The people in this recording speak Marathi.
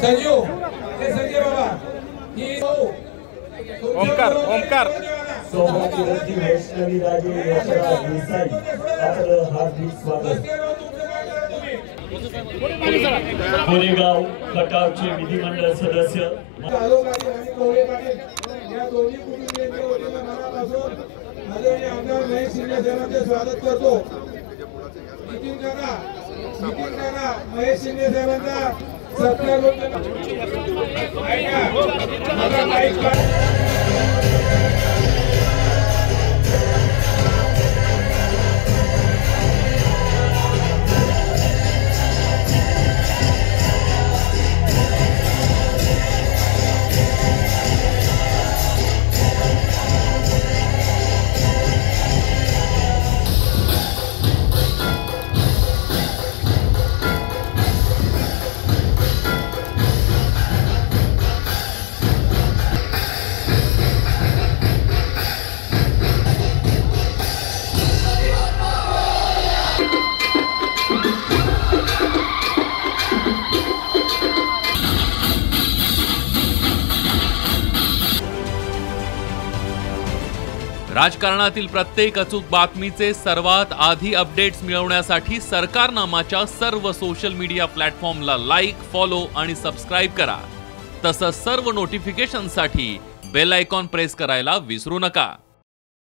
संजू हे संजय बाबा ही ओमकार सौभाग्यवती वैष्णवी राजे यशराज देसाई आपलं हार्दिक स्वागत। कोरेगाव खटावचे विधिमंडळ सदस्य आणि कोळे पाटील या दोन्ही कुटुंबियांच्या वतीने मनापासून आदरणीय आमदार महेश शिंदे साहेबांचे स्वागत करतो। नितीन काका महेश शिंदे साहेबांचा सत्कार राजकारणातील प्रत्येक अचूक बातमीचे सर्वात आधी अपडेट्स मिळवण्यासाठी सरकारनामाच्या सर्व सोशल मीडिया प्लॅटफॉर्मला लाईक, फॉलो आणि सबस्क्राइब करा। तसंच सर्व नोटिफिकेशनसाठी बेल आयकॉन प्रेस करायला विसरू नका।